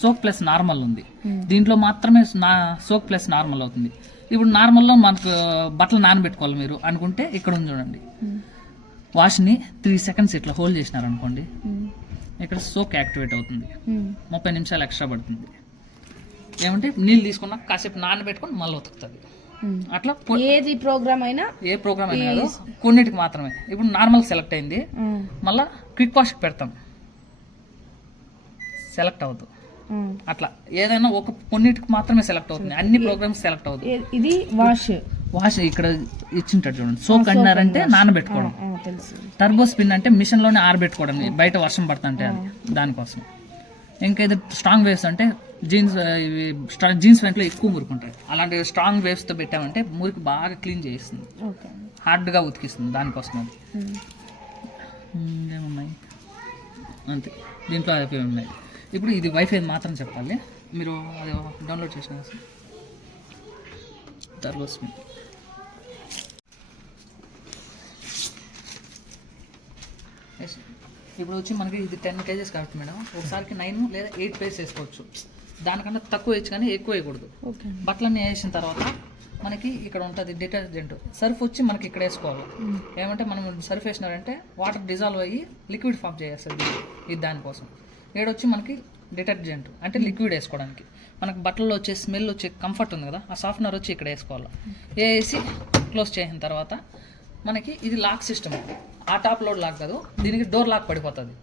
Soak plus normal ఉంది. దీంట్లో మాత్రమే సోక్ ప్లస్ నార్మల్ అవుతుంది. ఇప్పుడు నార్మల్లో మనకు బట్టలు నానబెట్టుకోవాలి మీరు అనుకుంటే ఇక్కడ ఉంది చూడండి, వాష్ని 3 seconds ఇట్లా హోల్డ్ చేసినారు అనుకోండి, ఇక్కడ సోక్ యాక్టివేట్ అవుతుంది. 30 నిమిషాలు ఎక్స్ట్రా పడుతుంది. ఏమంటే నీళ్ళు తీసుకున్నా కాసేపు నానబెట్టుకొని మళ్ళీ ఉతుకుతుంది. అట్లా ఏది ప్రోగ్రామ్ అయినా ఏ ప్రోగ్రామ్ అయినా కాదు, కొన్నిటికి మాత్రమే. ఇప్పుడు నార్మల్ సెలెక్ట్ అయింది, మళ్ళీ క్విక్ వాష్కి పెడతాం, సెలెక్ట్ అవుతుంది. అట్లా ఏదైనా ఒక కొన్నిటికి మాత్రమే సెలెక్ట్ అవుతుంది, అన్ని ప్రోగ్రామ్స్ సెలెక్ట్ అవుతుంది. ఇది వాష్ ఇక్కడ ఇచ్చింటాడు చూడండి. సోక్ అంటే నానబెట్టుకోవడం, టర్బో స్పిన్ అంటే మిషన్ లోనే ఆరబెట్టుకోవడం, బయట వర్షం పడుతుంటే అది దానికోసం. ఇంకా ఇది స్ట్రాంగ్ వేవ్స్ అంటే జీన్స్ ప్యాంట్లో ఎక్కువ మురికి ఉంటాయి, అలాంటి స్ట్రాంగ్ వేవ్స్తో పెట్టామంటే మురికి బాగా క్లీన్ చేస్తుంది, హార్డ్గా ఉతికిస్తుంది. దానికోసం అది ఏమున్నాయి అంతే, దీంట్లో అయిపోయి ఉన్నాయి. ఇప్పుడు ఇది వైఫై మాత్రం చెప్పాలి, మీరు అది డౌన్లోడ్ చేసిన టర్బో స్పిన్. ఇప్పుడు వచ్చి మనకి ఇది 10 kgs కాబట్టి మేడం, ఒకసారికి 9 లేదా 8 pairs వేసుకోవచ్చు. దానికన్నా తక్కువ వేయచ్చు కానీ ఎక్కువ వేయకూడదు. బట్టలన్నీ వేసిన తర్వాత మనకి ఇక్కడ ఉంటుంది డిటర్జెంట్, సర్ఫ్ వచ్చి మనకి ఇక్కడ వేసుకోవాలి. ఏమంటే మనం సర్ఫ్ వేసినారంటే వాటర్ డిజాల్వ్ అయ్యి లిక్విడ్ ఫామ్ చేస్తుంది, ఇది దానికోసం. ఏడొచ్చి మనకి డిటర్జెంట్ అంటే లిక్విడ్ వేసుకోవడానికి. మనకి బట్టల్లో వచ్చే స్మెల్ వచ్చే కంఫర్ట్ ఉంది కదా, ఆ సాఫ్ట్నర్ వచ్చి ఇక్కడ వేసుకోవాలి. వేసి క్లోజ్ చేసిన తర్వాత మనకి ఇది లాక్ సిస్టమ్, ఆ టాప్ లోడ్ లాక్ కాదు, దీనికి డోర్ లాక్ పడిపోతుంది.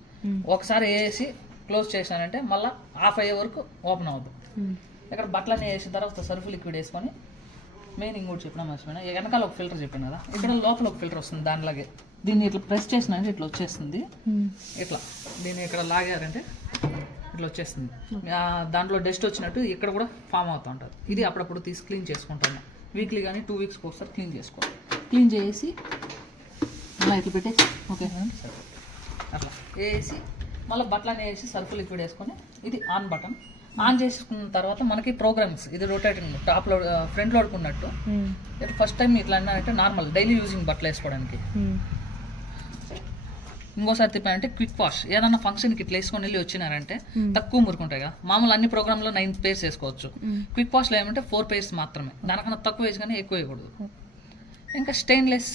ఒకసారి వేసి క్లోజ్ చేసినారంటే మళ్ళీ ఆఫ్ అయ్యే వరకు ఓపెన్ అవుతుంది. ఇక్కడ బట్టలన్నీ వేసిన తర్వాత సర్ఫ్ లిక్విడ్ వేసుకొని, మెయిన్ ఇంకోటి చెప్పినా మర్చిపోయినా, వెనకాల ఒక ఫిల్టర్ చెప్పాను కదా, ఇక్కడ లోపల ఒక ఫిల్టర్ వస్తుంది దానిలాగే. దీన్ని ఇట్లా ప్రెస్ చేసినారంటే ఇట్లా వచ్చేస్తుంది, ఇట్లా దీన్ని ఇక్కడ లాగారంటే ఇట్లా వచ్చేస్తుంది. దాంట్లో డస్ట్ వచ్చినట్టు ఇక్కడ కూడా ఫామ్ అవుతూ ఉంటుంది. ఇది అప్పుడప్పుడు తీసి క్లీన్ చేసుకుంటాను, వీక్లీ కానీ 2 weeks ఒకసారి క్లీన్ చేసుకోవాలి. క్లీన్ చేసి మళ్ళీ ఇట్లా పెట్టేసి ఓకే సరే అట్లా వేసి మళ్ళీ బట్టలన్నీ వేసి సర్ఫ్ లిక్విడ్ వేసుకొని, ఇది ఆన్ బటన్ ఆన్ చేసుకున్న తర్వాత మనకి ప్రోగ్రామ్స్ ఇది rotating top load front load ఉన్నట్టు. ఇట్లా ఫస్ట్ టైం ఇట్లా అంటే నార్మల్ డైలీ యూజింగ్ బట్టలు వేసుకోవడానికి. ఇంకోసారి తిప్పానంటే క్విక్ వాష్, ఏదన్నా ఫంక్షన్కి ఇట్లా వేసుకొని వెళ్ళి వచ్చినారంటే తక్కువ మురుకుంటాయి కదా, మామూలు అన్ని ప్రోగ్రాంలో 9 pairs వేసుకోవచ్చు. క్విక్ వాష్లో ఏమంటే 4 pairs మాత్రమే, దానికన్నా తక్కువ వేసి కానీ ఎక్కువ వేయకూడదు. ఇంకా స్టెయిన్లెస్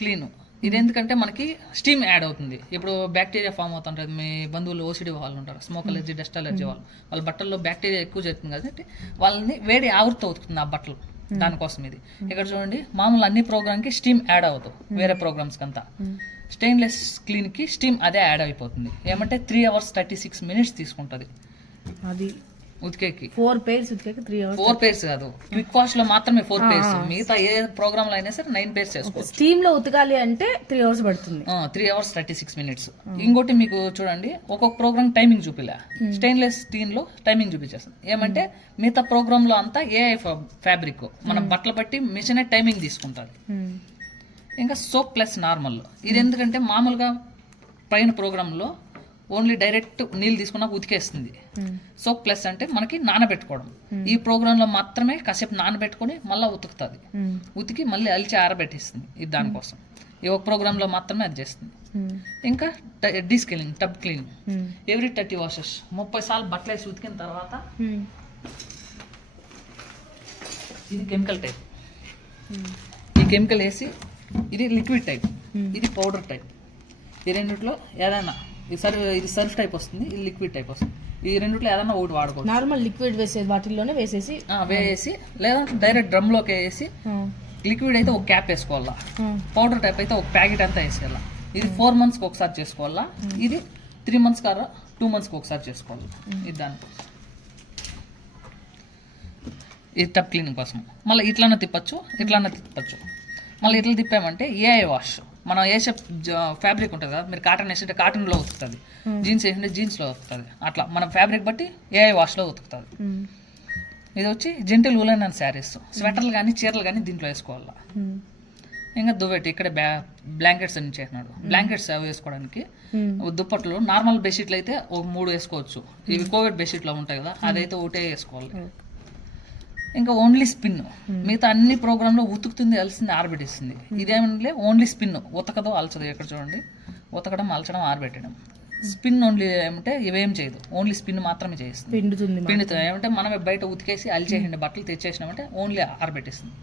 క్లీన్, ఇది ఎందుకంటే మనకి స్టీమ్ యాడ్ అవుతుంది. ఇప్పుడు బ్యాక్టీరియా ఫామ్ అవుతుంటుంది, మీ బంధువులు ఓసిడి వాళ్ళు ఉంటారు, స్మోక్ అలర్జీ డస్ట్ అలర్జీ వాళ్ళ బట్టల్లో బ్యాక్టీరియా ఎక్కువ జరుగుతుంది కాబట్టి వాళ్ళని వేడి ఆవిరితో అవుతుంది ఆ బట్టలు, దానికోసం ఇది. ఇక్కడ చూడండి మామూలు అన్ని ప్రోగ్రామ్కి స్టీమ్ యాడ్ అవుతుంది, వేరే ప్రోగ్రామ్స్కి అంతా. స్టెయిన్లెస్ క్లీన్కి స్టీమ్ అదే యాడ్ అయిపోతుంది. ఏమంటే 3 hours 36 minutes తీసుకుంటుంది అది ఉతికేకి. 4 pairs ఉతికేకి 3 hours. 4 pairs కాదు, క్విక్ వాష్ లో మాత్రమే 4 pairs, మిగతా ఏ ప్రోగ్రామ్ లో అయినా సరే 9 pairs చేసుకోవచ్చు. స్టీమ్ లో ఉతకాలి అంటే 3 hours పడుతుంది, 3 hours 36 minutes. ఇంకోటి మీకు చూడండి, ఒక్కొక్క ప్రోగ్రామ్ టైమింగ్ చూపిలే, స్టెయిన్లెస్ స్టీల్ లో టైమింగ్ చూపించేస్తుంది. ఏమంటే మిగతా ప్రోగ్రామ్ లో అంతా ఏఐ ఫ్యాబ్రిక్, మనం బట్టలు బట్టి మిషనే టైమింగ్ తీసుకుంటుంది. ఇంకా సోప్ ప్లస్ నార్మల్, ఇది ఎందుకంటే మామూలుగా పైన ప్రోగ్రాంలో ఓన్లీ డైరెక్ట్ నీళ్ళు తీసుకున్నా ఉతికేస్తుంది. సోప్ ప్లస్ అంటే మనకి నానబెట్టుకోవడం, ఈ ప్రోగ్రాంలో మాత్రమే కాసేపు నానబెట్టుకొని మళ్ళీ ఉతుకుతుంది, ఉతికి మళ్ళీ అలిచి ఆరబెట్టిస్తుంది, ఇది దానికోసం. ఈ ఒక ప్రోగ్రాంలో మాత్రమే అది చేస్తుంది. ఇంకా డీస్ cleaning, tub clean, every 30 washes, 30 సార్లు బట్టలు వేసి ఉతికిన తర్వాత ఇది కెమికల్ టైప్. ఈ కెమికల్ వేసి ఇది లిక్విడ్ టైప్, ఇది పౌడర్ టైప్. ఈ రెండిట్లో ఏదైనా ఇది సర్ఫ్ టైప్ వస్తుంది, ఇది లిక్విడ్ టైప్ వస్తుంది. ఈ రెండిట్లో ఏదైనా ఒకటి వాడుకోవచ్చు. నార్మల్ లిక్విడ్ వేసే వాటిల్లోనే వేసేసి లేదా డైరెక్ట్ డ్రమ్ లోకి వేసి, లిక్విడ్ అయితే ఒక క్యాప్ వేసుకోవాలా, పౌడర్ టైప్ అయితే ఒక ప్యాకెట్ అంతా వేసేయాలా. ఇది 4 months ఒకసారి చేసుకోవాలా, ఇది 3 months కారా 2 months ఒకసారి చేసుకోవాలి. ఇది దానికోసం, ఇది టబ్ క్లీనింగ్ కోసం. మళ్ళీ ఇట్లన్నా తిప్పచ్చు, ఇట్లన్నా తిప్పచ్చు. మళ్ళీ ఇట్లా తిప్పామంటే ఏఐ వాష్, మనం వేసే ఫ్యాబ్రిక్ ఉంటుంది కదా, మీరు కాటన్ వేసింటే కాటన్లో ఉతుకుతుంది, జీన్స్ వేసింటే జీన్స్లో ఉతుకుతుంది, అట్లా మన ఫ్యాబ్రిక్ బట్టి ఏఐ వాష్లో ఉతుకుతుంది. ఇది వచ్చి జెంటిల్ ఉలెన్ అండ్ శారీస్, స్వెటర్లు కానీ చీరలు కానీ దీంట్లో వేసుకోవాలా. ఇంకా దువ్వెట్టి ఇక్కడ బ్లాంకెట్స్ అని చేసినాడు, బ్లాంకెట్స్ అవి వేసుకోవడానికి. దుప్పట్లు నార్మల్ బెడ్షీట్లు అయితే ఒక 3 వేసుకోవచ్చు, ఇవి కోవిడ్ బెడ్షీట్లో ఉంటాయి కదా, అదైతే ఒకటే వేసుకోవాలి. ఇంకా ఓన్లీ స్పిన్, మిగతా అన్ని ప్రోగ్రాంలో ఉతుకుతుంది, అలసింది, ఆరబెట్టిస్తుంది. ఇదేమంటే ఓన్లీ స్పిన్, ఉతకదో అలచదు. ఇక్కడ చూడండి, ఉతకడం, అలచడం, ఆరబెట్టడం, స్పిన్ ఓన్లీ ఏమంటే ఇవేం చేయదు, ఓన్లీ స్పిన్ మాత్రమే చేస్తుంది. పిండుతుంది పిండుతుంది ఏమంటే మనమే బయట ఉతికేసి అలిచేసిన బట్టలు తెచ్చేసినామంటే ఓన్లీ ఆరబెట్టేస్తుంది.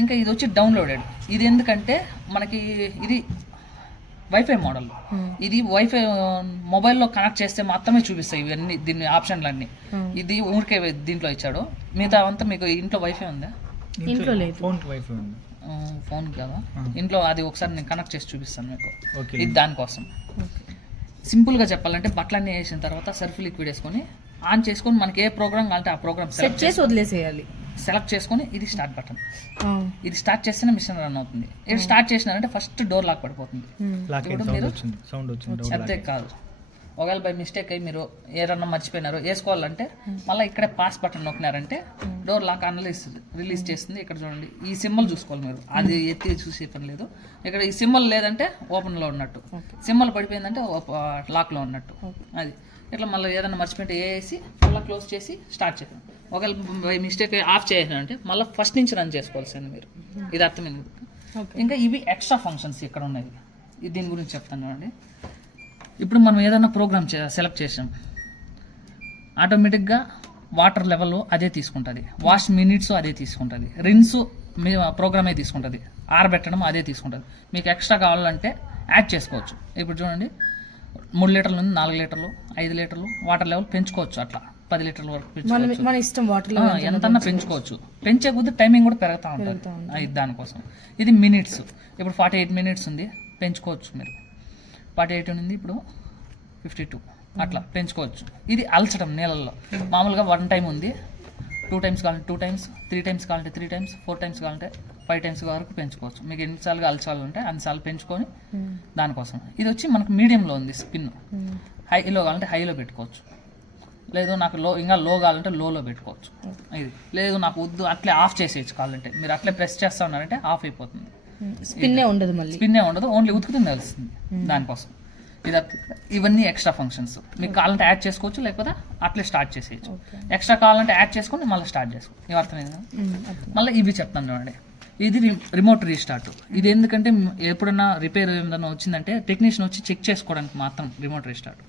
ఇంకా ఇది వచ్చి డౌన్లోడెడ్. ఇది ఎందుకంటే మనకి ఇది వైఫై మోడల్. ఇది వైఫై మొబైల్లో కనెక్ట్ చేస్తే మాత్రమే చూపిస్తాయి ఇవన్నీ, దీన్ని ఆప్షన్లన్నీ. ఇది ఊరికే దీంట్లో ఇచ్చాడు. మిగతా అంతా మీకు ఇంట్లో వైఫై ఉందా? ఇంట్లో లేదు, ఫోన్ కదా ఇంట్లో. అది ఒకసారి నేను కనెక్ట్ చేసి చూపిస్తాను మీకు. ఇది దానికోసం. సింపుల్గా చెప్పాలంటే బట్టలన్నీ వేసిన తర్వాత సర్ఫ్ లిక్విడ్ వేసుకొని ఆన్ చేసుకొని మనకి ఏ ప్రోగ్రామ్ కావాలంటే ఆ ప్రోగ్రామ్ సెట్ చేసి వదిలేసేయాలి. సెలెక్ట్ చేసుకొని ఇది స్టార్ట్ బటన్. ఇది స్టార్ట్ చేస్తేనే మిషన్ రన్ అవుతుంది. ఇది స్టార్ట్ చేసినారంటే ఫస్ట్ డోర్ లాక్ పడిపోతుంది. ఇప్పుడు మీరు అంతే కాదు, ఒకవేళ బై మిస్టేక్ అయ్యి మీరు ఏరన్నా మర్చిపోయినారు వేసుకోవాలంటే మళ్ళీ ఇక్కడే పాస్ బటన్ నొక్కినారంటే డోర్ లాక్ రిలీజ్ చేస్తుంది. ఇక్కడ చూడండి ఈ సింబల్ చూసుకోవాలి మీరు, అది ఎత్తి చూసే పని లేదు. ఇక్కడ ఈ సింబల్ లేదంటే ఓపెన్లో ఉన్నట్టు, సింబల్ పడిపోయిందంటే లాక్లో ఉన్నట్టు. అది ఇట్లా మళ్ళీ ఏదైనా మర్చిపోయింటే వేసి మళ్ళీ క్లోజ్ చేసి స్టార్ట్ చేయండి. ఒకవేళ బై మిస్టేక్ ఆఫ్ చేసినారంటే మళ్ళీ ఫస్ట్ నుంచి రన్ చేసుకోవాల్సింది మీరు. ఇది అర్థమైంది. ఇంకా ఇవి ఎక్స్ట్రా ఫంక్షన్స్ ఇక్కడ ఉన్నాయి. దీని గురించి చెప్తాను అండి. ఇప్పుడు మనం ఏదైనా ప్రోగ్రామ్ సెలెక్ట్ చేసాం, ఆటోమేటిక్గా వాటర్ లెవెల్ అదే తీసుకుంటుంది, వాష్ మినిట్స్ అదే తీసుకుంటుంది, రిన్స్ ప్రోగ్రామే తీసుకుంటుంది, ఆరబెట్టడం అదే తీసుకుంటుంది. మీకు ఎక్స్ట్రా కావాలంటే యాడ్ చేసుకోవచ్చు. ఇప్పుడు చూడండి 3 లీటర్ల నుండి 4 లీటర్లు 5 లీటర్లు వాటర్ లెవెల్ పెంచుకోవచ్చు. అట్లా 10 లీటర్ల వరకు పెంచుకోవచ్చు. మన ఇష్టం, వాటర్ ఎంతన్నా పెంచుకోవచ్చు. పెంచే కొద్ది టైమింగ్ కూడా పెరుగుతూ ఉంటుంది దానికోసం. ఇది మినిట్స్. ఇప్పుడు 48 మినిట్స్ ఉంది, పెంచుకోవచ్చు మీరు. 48 ఉంది, ఇప్పుడు 52 అట్లా పెంచుకోవచ్చు. ఇది అలచడం నీళ్ళల్లో. మామూలుగా 1 టైం ఉంది, 2 టైమ్స్ కావాలంటే 2 టైమ్స్, 3 టైమ్స్ కావాలంటే 3 టైమ్స్, 4 టైమ్స్ కావాలంటే 5 టైమ్స్ వరకు పెంచుకోవచ్చు. మీకు ఎన్నిసార్లుగా అలచాలంటే అన్నిసార్లు పెంచుకొని దానికోసం. ఇది వచ్చి మనకు మీడియంలో ఉంది స్పిన్. హైలో కావాలంటే హైలో పెట్టుకోవచ్చు, లేదు నాకు ఇంకా లో కావాలంటే లోలో పెట్టుకోవచ్చు. ఇది లేదు నాకు వద్దు అట్లే ఆఫ్ చేసేయచ్చు కావాలంటే. మీరు అట్లే ప్రెస్ చేస్తా ఉన్నారంటే ఆఫ్ అయిపోతుంది. స్పిన్నే ఉండదు, మళ్ళీ స్పిన్నే ఉండదు, ఓన్లీ ఉతుకుతుంది తెలుస్తుంది దానికోసం. ఇవన్నీ ఎక్స్ట్రా ఫంక్షన్స్. మీకు కావాలంటే యాడ్ చేసుకోవచ్చు, లేకపోతే అట్లే స్టార్ట్ చేసేయచ్చు. ఎక్స్ట్రా కావాలంటే యాడ్ చేసుకొని మళ్ళీ స్టార్ట్ చేసుకోవచ్చు. ఇవి అర్థమైందా? మళ్ళీ ఇవి చెప్తాను చూడండి. ఇది రిమోట్ రీస్టార్ట్. ఇది ఎందుకంటే ఎప్పుడైనా రిపేర్ ఏదైనా వచ్చిందంటే టెక్నీషియన్ వచ్చి చెక్ చేసుకోవడానికి మాత్రం రిమోట్ రీస్టార్ట్.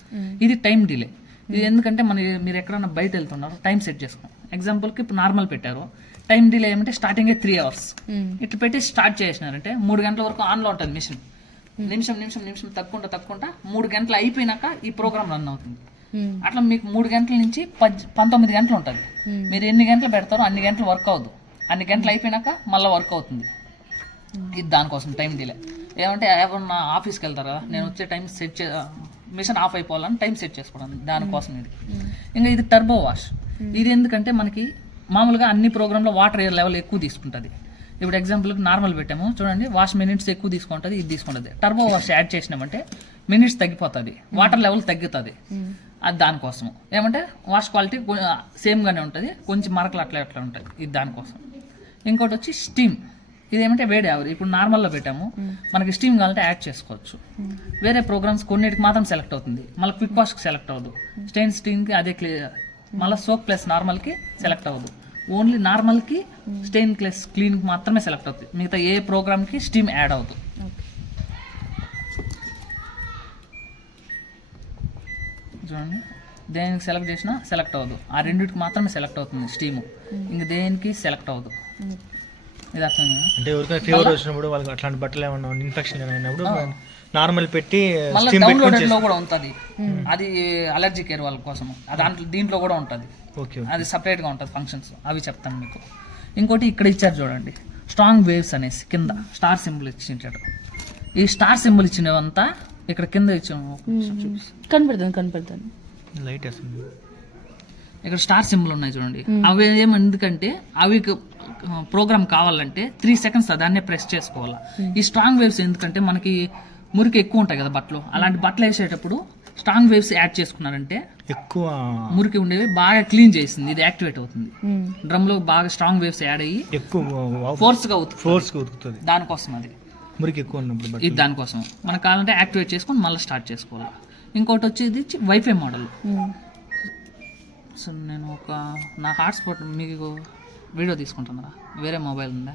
ఇది టైం డిలే. ఇది ఎందుకంటే మీరు ఎక్కడైనా బయట వెళ్తున్నారు, టైం సెట్ చేసుకోండి. ఎగ్జాంపుల్కి ఇప్పుడు నార్మల్ పెట్టారు, టైం డిలే ఏమంటే స్టార్టింగే 3 hours ఇట్లా పెట్టి స్టార్ట్ చేసినారంటే 3 గంటల వరకు ఆన్లో ఉంటుంది మిషన్. నిమిషం తక్కువ 3 గంటలు అయిపోయినాక ఈ ప్రోగ్రామ్ రన్ అవుతుంది. అట్లా మీకు 3 గంటల నుంచి 19 గంటలు ఉంటుంది. మీరు ఎన్ని గంటలు పెడతారో అన్ని గంటలు వర్క్ అవ్వదు, అన్ని గంటలు అయిపోయినాక మళ్ళీ వర్క్ అవుతుంది. ఇది దానికోసం టైం డిలే. ఏమంటే ఎవరన్నా ఆఫీస్కి వెళ్తారు కదా, నేను వచ్చే టైం సెట్ మిషన్ ఆఫ్ అయిపోవాలని టైం సెట్ చేసుకోవడం, దానికోసం ఇది. ఇంకా ఇది టర్బో వాష్. ఇది ఎందుకంటే మనకి మామూలుగా అన్ని ప్రోగ్రాంలో వాటర్ లెవెల్ ఎక్కువ తీసుకుంటుంది. ఇప్పుడు ఎగ్జాంపుల్కి నార్మల్ పెట్టాము చూడండి, వాష్ మినిట్స్ ఎక్కువ తీసుకుంటుంది, ఇది తీసుకుంటుంది. టర్బో వాష్ యాడ్ చేసినామంటే మినిట్స్ తగ్గిపోతుంది, వాటర్ లెవెల్ తగ్గుతుంది. అది దానికోసం. ఏమంటే వాష్ క్వాలిటీ సేమ్గానే ఉంటుంది, కొంచెం మరకలు అట్లా ఉంటుంది. ఇది దానికోసం. ఇంకోటి వచ్చి స్టీమ్. ఇదేమంటే వేడి ఆవిరి. ఇప్పుడు నార్మల్లో పెట్టాము, మనకి స్టీమ్ కావాలంటే యాడ్ చేసుకోవచ్చు. వేరే ప్రోగ్రామ్స్ కొన్నిటికి మాత్రం సెలెక్ట్ అవుతుంది, మళ్ళీ క్విక్ వాష్కి సెలెక్ట్ అవ్వదు. స్టెయిన్ స్టీమ్కి అదే క్లియర్, మళ్ళీ సోప్ ప్లస్ నార్మల్కి సెలెక్ట్ అవ్వదు. ఓన్లీ నార్మల్కి స్టెయిన్ ప్లస్ క్లీన్కి మాత్రమే సెలెక్ట్ అవుతుంది. మిగతా ఏ ప్రోగ్రామ్కి స్టీమ్ యాడ్ అవుతుంది. చూడండి, దేనికి సెలెక్ట్ చేసినా సెలెక్ట్ అవ్వదు. ఆ రెండింటికి మాత్రమే సెలెక్ట్ అవుతుంది స్టీము, ఇంక దేనికి సెలెక్ట్ అవ్వదు. ఇది అర్థం కదా? అంటే ఎవరికైనా ఫీవర్ వచ్చినప్పుడు వాళ్ళకి అట్లాంటి బట్టలు ఏమన్నా ఇన్ఫెక్షన్ అయినప్పుడు నార్మల్ పెట్టి మళ్ళీ డౌన్లోడెడ్ లో కూడా ఉంటుంది. అది అలర్జీ కేర్ వాళ్ళ కోసం. దీంట్లో కూడా ఉంటుంది, అది సపరేట్ గా ఉంటుంది ఫంక్షన్స్. అవి చెప్తాను మీకు. ఇంకోటి ఇక్కడ ఇచ్చారు చూడండి, స్ట్రాంగ్ వేవ్స్ అనేసి కింద స్టార్ సింబల్ ఇచ్చింటాడు. ఈ స్టార్ సింబల్ ఇచ్చినవంతా ఇక్కడ కింద ఇచ్చాము, కనపడుతుంది లైట్ వేస్తుంది. ఇక్కడ స్టార్ సింబల్ ఉన్నాయి చూడండి. అవి ఎందుకంటే అవి ప్రోగ్రామ్ కావాలంటే 3 seconds దాన్నే ప్రెస్ చేసుకోవాలా. ఈ స్ట్రాంగ్ వేవ్స్ ఎందుకంటే మనకి మురికి ఎక్కువ ఉంటాయి కదా బట్టలు, అలాంటి బట్టలు వేసేటప్పుడు స్ట్రాంగ్ వేవ్స్ యాడ్ చేసుకున్నారంటే ఎక్కువ మురికి ఉండేవి బాగా క్లీన్ చేస్తుంది. ఇది యాక్టివేట్ అవుతుంది. డ్రమ్ లో బాగా స్ట్రాంగ్ వేవ్స్ యాడ్ అయ్యి ఎక్కువ ఫోర్స్ గా ఉతుకుతుంది. దానికోసం అది మురికి ఎక్కువ ఉన్నప్పుడు ఇది దానికోసం మనకు కావాలంటే యాక్టివేట్ చేసుకొని మళ్ళీ స్టార్ట్ చేసుకోవాలి. ఇంకోటి వచ్చేది వైఫై మోడల్. సో నేను నా హాట్స్పాట్ మీకు వీడియో తీసుకుంటున్నా, వేరే మొబైల్ ఉందా?